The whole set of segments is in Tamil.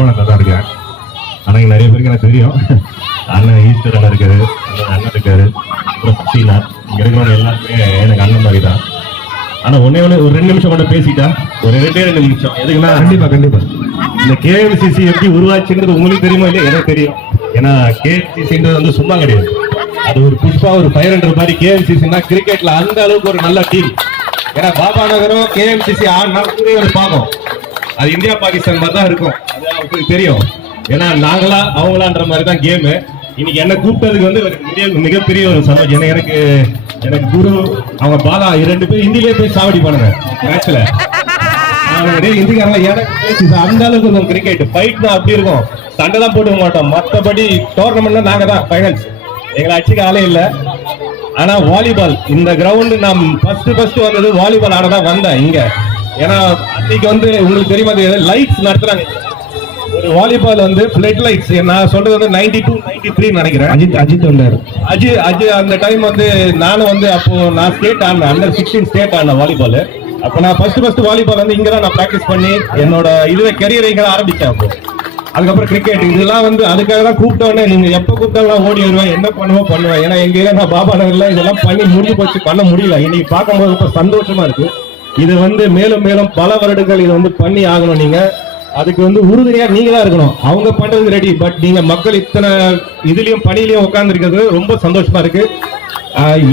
பாபநாட்டில் தான் இருக்கேன். ஆனால் இங்கே நிறைய பேருக்கு எனக்கு தெரியும். அண்ணன் ஈஸ்டர் அண்ணன் இருக்காரு, அண்ணன் இருக்காரு, அப்புறம் சீனா, இங்கே இருக்கிறவங்க எல்லாருமே எனக்கு அண்ணன் மாதிரி தான். ஆனால் ஒன்னே ஒன்று ஒரு 2 நிமிஷம் மட்டும் பேசிட்டா, ஒரு 2 நிமிஷம். எதுக்குன்னா கண்டிப்பாக இந்த கேஎம்சிசி எப்படி உருவாச்சுன்றது உங்களுக்கு தெரியுமா இல்லையா? எனக்கு தெரியும். ஏன்னா கேஎம்சிசின்றது வந்து சும்மா கிடையாது. அது ஒரு புஷ்பா ஒரு 500 மாதிரி. கேஎம்சிசின்னா கிரிக்கெட்ல அந்த அளவுக்கு ஒரு நல்ல டீம். ஏன்னா பாபா நகரம் கேஎம்சிசி ஆடினாலும் பார்க்கும். அது இந்தியா பாகிஸ்தான் மாதிரி தான் இருக்கும். அது அவங்களுக்கு தெரியும். ஏன்னா நாங்களா அவங்களான்ற மாதிரி தான் கேமு. இன்னைக்கு என்ன கூப்பிட்டதுக்கு வந்து மிகப்பெரிய ஒரு சந்தோஷம். ஏன்னா எனக்கு குரு அவங்க பாலா 2 பேர் ஹிந்திலே போய் சாவடி பண்ணுங்க மேட்ச்ல. ஹிந்திக்காரங்க அந்த அளவுக்கு கிரிக்கெட் ஃபைட் தான் அப்படி இருக்கும். சண்டை தான் போட்டுக்க மாட்டோம். மற்றபடி டோர்னமெண்ட்ல நாங்க தான் ஃபைனல்ஸ். எங்களை அடிச்சுக்க ஆளே இல்லை. ஆனா வாலிபால் இந்த கிரவுண்ட் நான் ஃபர்ஸ்ட் வந்தது வாலிபால் ஆடதான் வந்தேன் இங்க. ஏன்னா அன்னைக்கு வந்து உங்களுக்கு தெரியுமா லைட்ஸ் நடத்துறாங்க. ஒரு வாலிபால் வந்து பிளட் லைட்ஸ். நான் சொல்றது வந்து 92, 93 நினைக்கிறேன். அஜித் வந்தாரு. அஜித் அந்த டைம் வந்து நானும் வந்து அப்போ நான் ஸ்டேட் ஆடினேன், அண்டர் 16 ஸ்டேட் ஆடினேன் வாலிபால். அப்போ நான் ஃபர்ஸ்ட் வாலிபால் வந்து இங்கதான் நான் பிராக்டிஸ் பண்ணி என்னோட இதுவே கெரியரை இங்க ஆரம்பிச்சேன். அப்போ அதுக்கப்புறம் கிரிக்கெட் இதெல்லாம் வந்து அதுக்காக தான் கூப்பிட்டோன்னே. நீங்க எப்ப கூப்பிட்டாலும் ஓடி வருவேன், என்ன பண்ணுவேன். ஏன்னா எங்க ஏரியா நான் பாபா நகர்ல இதெல்லாம் பண்ணி முடிஞ்சு போச்சு, பண்ண முடியல. இன்னைக்கு பார்க்கும்போது ரொம்ப சந்தோஷமா இருக்கு. இது வந்து மேலும் மேலும் பல வருடங்கள் இதை வந்து பண்ணி ஆகணும். நீங்க அதுக்கு வந்து உறுதுணையா நீங்க தான் இருக்கணும். அவங்க பண்றது ரெடி, பட் நீங்க மக்கள் இத்தனை இதுலயும் பணியிலையும் உட்கார்ந்து இருக்கிறது ரொம்ப சந்தோஷமா இருக்கு.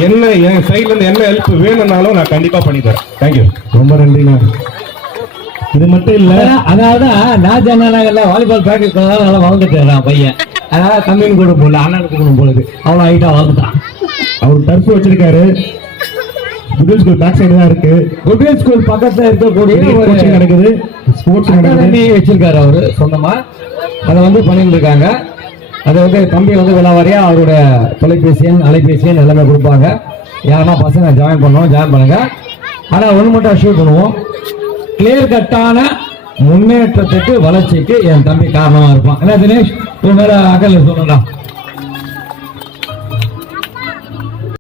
என்ன என் சைட்ல இருந்து என்ன ஹெல்ப் வேணும்னாலும் நான் கண்டிப்பா பண்ணி தரேன். தேங்க்யூ, ரொம்ப நன்றிங்க. இது மட்டும் இல்ல, அதாவது நான் ஜனநாயகம்ல வாலிபால் பிராக்டிஸ் பண்ணதால நல்லா வளர்ந்துட்டேன் பையன். அதாவது தம்பின்னு கூட போடல, அண்ணனுக்கு கூட போடுது. அவ்வளோ ஹைட்டா வளர்ந்துட்டான். அவர் டர்ஃப் வச்சிருக்காரு. குட்வில் ஸ்கூல் பேக் சைடு தான் இருக்கு. குட்வில் ஸ்கூல் பக்கத்துல இருக்கக்கூடிய கோச்சிங் நடக்குது, ஸ்போர்ட்ஸ் அகாடமி வச்சிருக்காரு அவரு சொந்தமா. அதை வந்து பண்ணிட்டு இருக்காங்க. அதை வந்து தம்பி வந்து விழாவாரியா அவருடைய தொலைபேசி எண், அலைபேசி எண் எல்லாமே கொடுப்பாங்க. யாருன்னா பசங்க ஜாயின் பண்ணுங்க. ஆனா ஒன்று மட்டும் அஷ்யூர் பண்ணுவோம், கிளியர் கட்டான முன்னேற்றத்துக்கு வளர்ச்சிக்கு என் தம்பி காரணமா இருப்பான். என்ன தினேஷ், மேல அகல் சொல்லலாம்.